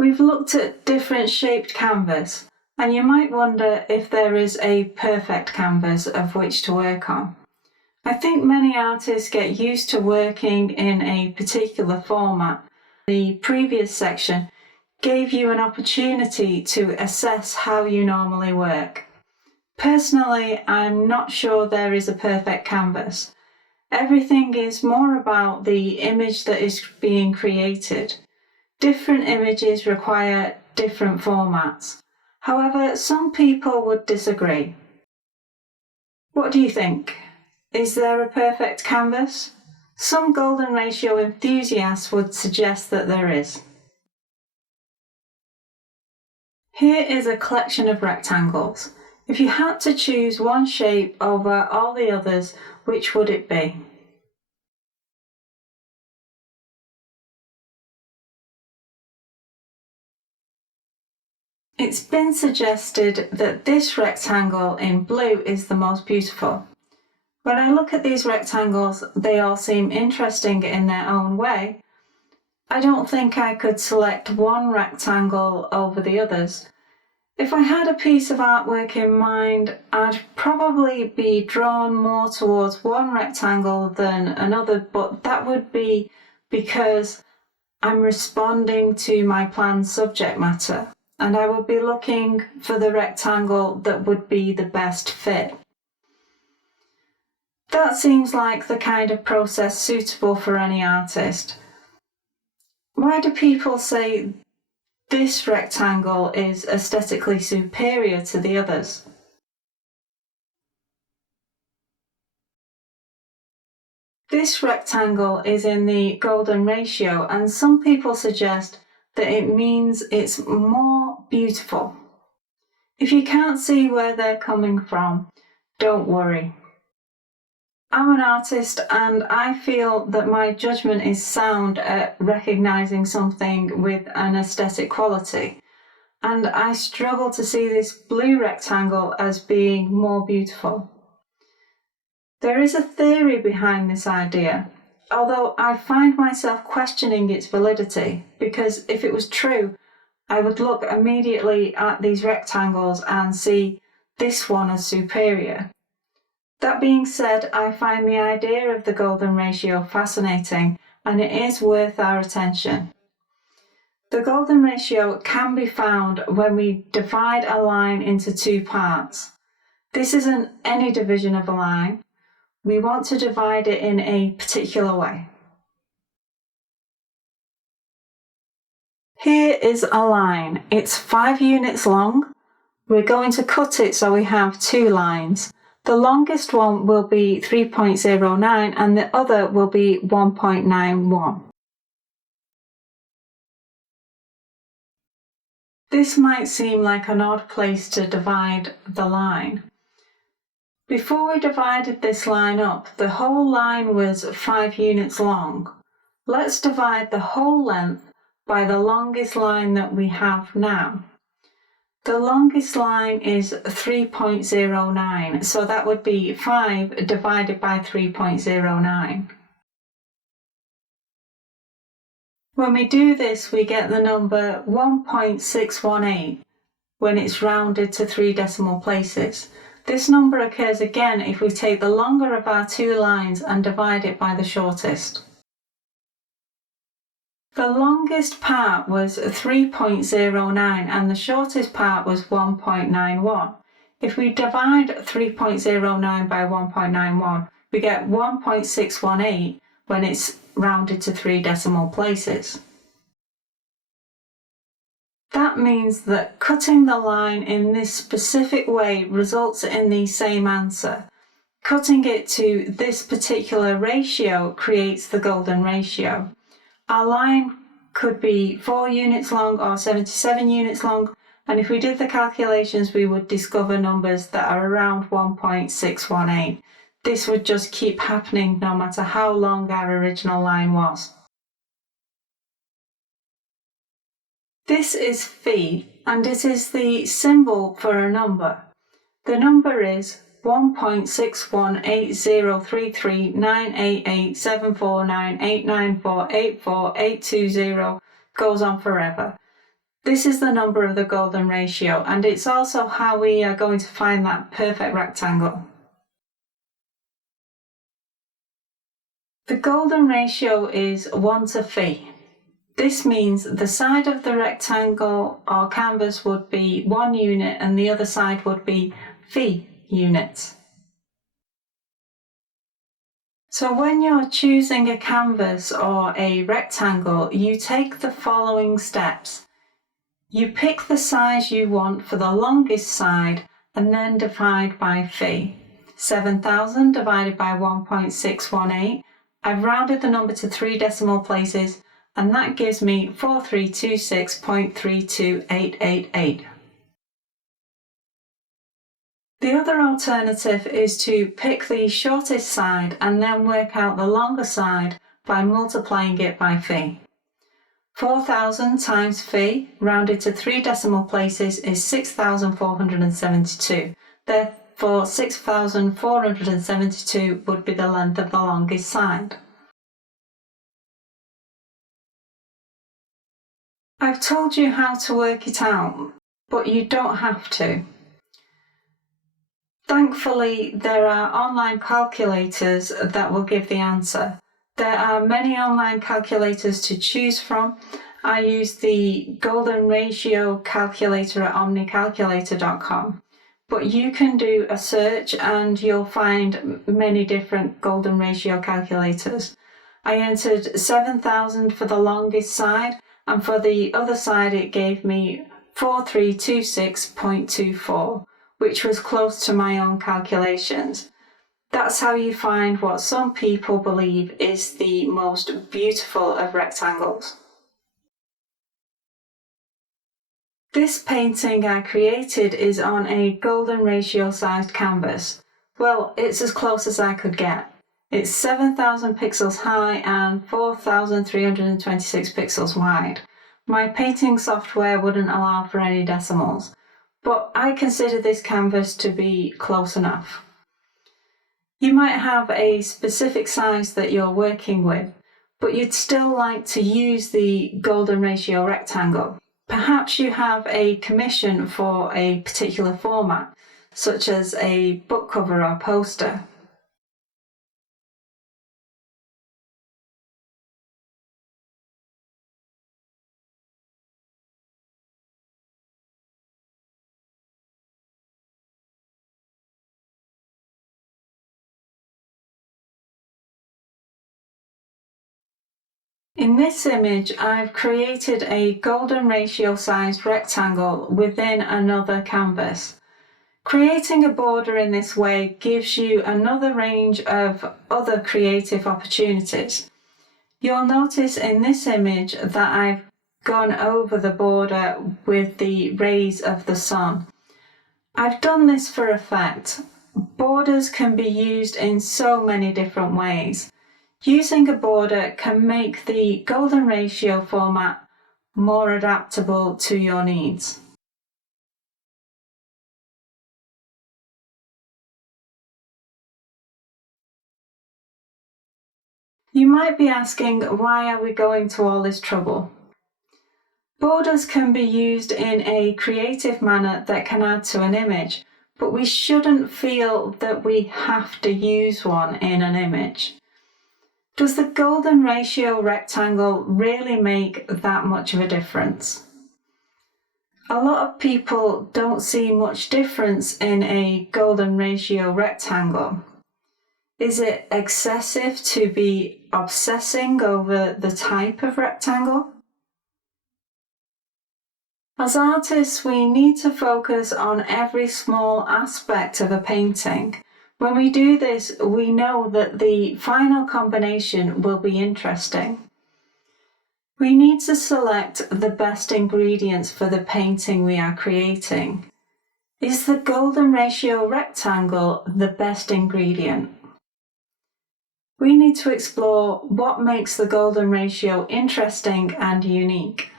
We've looked at different shaped canvas, and you might wonder if there is a perfect canvas of which to work on. I think many artists get used to working in a particular format. The previous section gave you an opportunity to assess how you normally work. Personally, I'm not sure there is a perfect canvas. Everything is more about the image that is being created. Different images require different formats. However, some people would disagree. What do you think? Is there a perfect canvas? Some golden ratio enthusiasts would suggest that there is. Here is a collection of rectangles. If you had to choose one shape over all the others, which would it be? It's been suggested that this rectangle in blue is the most beautiful. When I look at these rectangles, they all seem interesting in their own way. I don't think I could select one rectangle over the others. If I had a piece of artwork in mind, I'd probably be drawn more towards one rectangle than another, but that would be because I'm responding to my planned subject matter, and I would be looking for the rectangle that would be the best fit. That seems like the kind of process suitable for any artist. Why do people say this rectangle is aesthetically superior to the others? This rectangle is in the golden ratio, and some people suggest that it means it's more beautiful. If you can't see where they're coming from, don't worry. I'm an artist, and I feel that my judgment is sound at recognizing something with an aesthetic quality, and I struggle to see this blue rectangle as being more beautiful. There is a theory behind this idea, although I find myself questioning its validity, because if it was true, I would look immediately at these rectangles and see this one as superior. That being said, I find the idea of the golden ratio fascinating, and it is worth our attention. The golden ratio can be found when we divide a line into two parts. This isn't any division of a line. We want to divide it in a particular way. Here is a line. It's 5 units long. We're going to cut it so we have two lines. The longest one will be 3.09 and the other will be 1.91. This might seem like an odd place to divide the line. Before we divided this line up, the whole line was 5 units long. Let's divide the whole length by the longest line that we have now. The longest line is 3.09, so that would be 5 divided by 3.09. When we do this, we get the number 1.618 when it's rounded to 3 decimal places. This number occurs again if we take the longer of our two lines and divide it by the shortest. The longest part was 3.09 and the shortest part was 1.91. If we divide 3.09 by 1.91, we get 1.618 when it's rounded to 3 decimal places. That means that cutting the line in this specific way results in the same answer. Cutting it to this particular ratio creates the golden ratio. Our line could be 4 units long or 77 units long, and if we did the calculations, we would discover numbers that are around 1.618. This would just keep happening no matter how long our original line was. This is phi, and it is the symbol for a number. The number is 1.618033988749894848820, goes on forever. This is the number of the golden ratio, and it's also how we are going to find that perfect rectangle. The golden ratio is 1 to phi. This means the side of the rectangle or canvas would be 1 unit and the other side would be phi units. So when you're choosing a canvas or a rectangle, you take the following steps. You pick the size you want for the longest side and then divide by phi. 7,000 divided by 1.618. I've rounded the number to 3 decimal places, and that gives me 4326.32888. The other alternative is to pick the shortest side and then work out the longer side by multiplying it by phi. 4,000 times phi, rounded to 3 decimal places, is 6,472. Therefore, 6,472 would be the length of the longest side. I've told you how to work it out, but you don't have to. Thankfully, there are online calculators that will give the answer. There are many online calculators to choose from. I use the golden ratio calculator at omnicalculator.com, but you can do a search and you'll find many different golden ratio calculators. I entered 7,000 for the longest side, and for the other side it gave me 4326.24, which was close to my own calculations. That's how you find what some people believe is the most beautiful of rectangles. This painting I created is on a golden ratio sized canvas. Well, it's as close as I could get. It's 7,000 pixels high and 4,326 pixels wide. My painting software wouldn't allow for any decimals, but I consider this canvas to be close enough. You might have a specific size that you're working with, but you'd still like to use the golden ratio rectangle. Perhaps you have a commission for a particular format, such as a book cover or poster. In this image, I've created a golden ratio sized rectangle within another canvas. Creating a border in this way gives you another range of other creative opportunities. You'll notice in this image that I've gone over the border with the rays of the sun. I've done this for effect. Borders can be used in so many different ways. Using a border can make the golden ratio format more adaptable to your needs. You might be asking, why are we going to all this trouble? Borders can be used in a creative manner that can add to an image, but we shouldn't feel that we have to use one in an image. Does the golden ratio rectangle really make that much of a difference? A lot of people don't see much difference in a golden ratio rectangle. Is it excessive to be obsessing over the type of rectangle? As artists, we need to focus on every small aspect of a painting. When we do this, we know that the final combination will be interesting. We need to select the best ingredients for the painting we are creating. Is the golden ratio rectangle the best ingredient? We need to explore what makes the golden ratio interesting and unique.